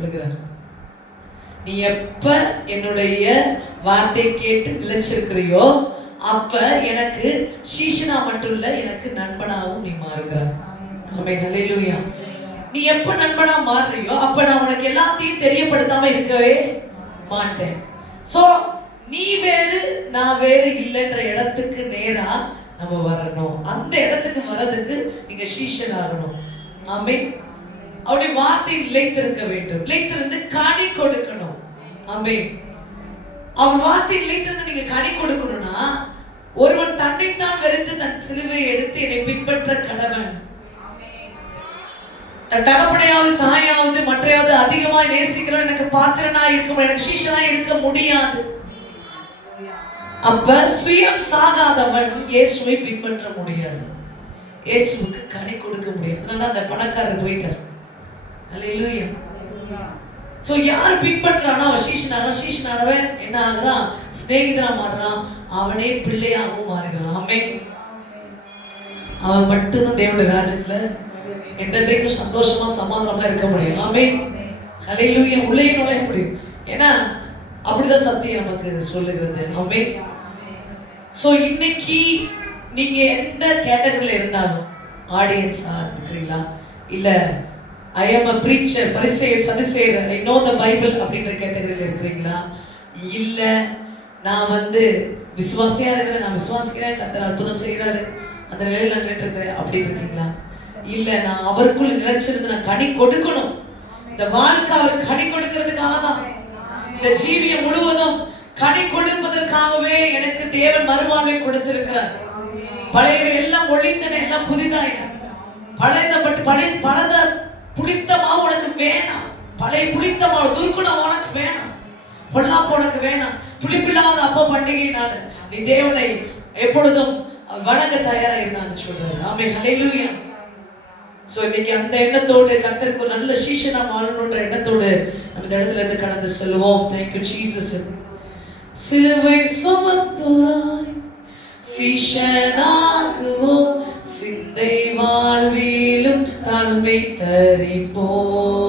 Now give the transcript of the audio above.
சொல்லுகிறார், நீ எப்ப என்னுடைய வார்த்தை கேட்டு நிலைச்சிருக்கிறியோ அப்ப எனக்கு சீஷனா மட்டும் இல்ல, எனக்கு நண்பனாகவும் நீ மாறுகிறாய். ஆமென், ஹல்லேலூயா. நீ எப்ப நண்பனா மாறுறியோ அப்ப நான் உனக்கு எல்லாத்தையும் தெரியப்படுத்தாம இருக்கவே மாட்டேன். சோ நீ வேறு நான் வேறு இல்லைன்ற இடத்துக்கு நேரா நம்ம வரணும். அந்த இடத்துக்கு வர்றதுக்கு நீங்க சீஷன் ஆகணும். ஆமென். அவருடைய வார்த்தை நிலைத்திருக்க வேண்டும், நிலைத்திருந்து கனி கொடுக்கணும். ஆமென். அவர் வார்த்தை நிலைத்திருந்து நீங்க கனி கொடுக்கணும்னா, ஒருவன் தன்னைத்தான் வெறுத்து தன் சிலுவையை எடுத்து என்னை பின்பற்ற கடவன். தன் தகப்பனையாவது தாயாவது மற்றையாவது அதிகமாக நேசிக்கிறவன் எனக்கு பாத்திரனா இருக்க, எனக்கு சீஷனா இருக்க முடியாது. அப்ப சுயம் சாகாதவன் இயேசுவை பின்பற்ற முடியாது, இயேசுவுக்கு கனி கொடுக்க முடியாது. அதனால அந்த பணக்காரர் போயிட்டார். ஹல்லேலூயா. சோ யார் பின்பற்றானோ அவன் சீஷனாக, சீஷனானவன் என்ன ஆகுறான்? சிநேகிதனா மாறுறான், அவனே பிள்ளையாகவும் மாறுகிறான். ஆமென். அவன் மட்டும்தான் தேவனுடைய ராஜ்யத்துல என்றைக்கும் சந்தோஷமா சமாதானமா இருக்க முடியும். ஆமென், ஹல்லேலூயா. உள்ளே நுழைய முடியும். ஏன்னா அப்படிதான் சத்தியம் நமக்கு சொல்லுகிறது. ஆமென். சோ இன்னைக்கு நீங்க எந்த கேட்டகரியில இருந்தாலும், ஆடியன்ஸா இருக்கிறீங்களா, இல்ல ஐ எம் a preacher, பரிசேயர் சதுசேயர், I know the Bible அப்படின்ற கேட்டகரியில இருக்கிறீங்களா, இல்ல நான் விசுவாசியா இருக்கிறேன், நான் விசுவாசிக்கிறேன், கர்த்தர் அற்புதம் செய்யறாரு, அந்த நிலையில நான் நின்னுட்டு இருக்கிறேன் அப்படி இருக்கீங்களா, இல்ல நான் அவருக்குள்ள நிலைச்சிருந்து நான் கனி கொடுக்கணும், இந்த வாழ்க்கை அவர் கனி கொடுக்கிறதுக்காக தான், இந்த ஜீவியம் முழுவதும் கனி கொடுப்பதற்காகவே எனக்கு தேவன் மறுவாழ்வை கொடுத்திருக்கிறார். பழையவை எல்லாம் ஒளிந்தன, எல்லாம் புதிதாயின. பழைய புளித்தமா உனக்கு வேணாம், பழைய புளித்தமா துர்க்குணம் உனக்கு வேணாம், பொல்லாப்பு உனக்கு வேணாம். புளிப்பில்லாத அப்ப பண்டிகையினால நீ தேவனை எப்பொழுதும் வணங்க தயாரா இருந்தான்னு சொல்றாரு. ஆமென், ஹல்லேலூயா. சோ இன்னைக்கு அந்த எண்ணத்தோடு கர்த்தருக்கு ஒரு நல்ல சீஷனா மாறணும்ன்ற எண்ணத்தோடு நம்ம இந்த இடத்துல இருந்து கடந்து செல்வோம். Thank you Jesus. சிலுவை சுமந்தோராய் சீஷனாகுவோம், சிந்தை வாழ்விலும் தாழ்மை தரிப்போம்.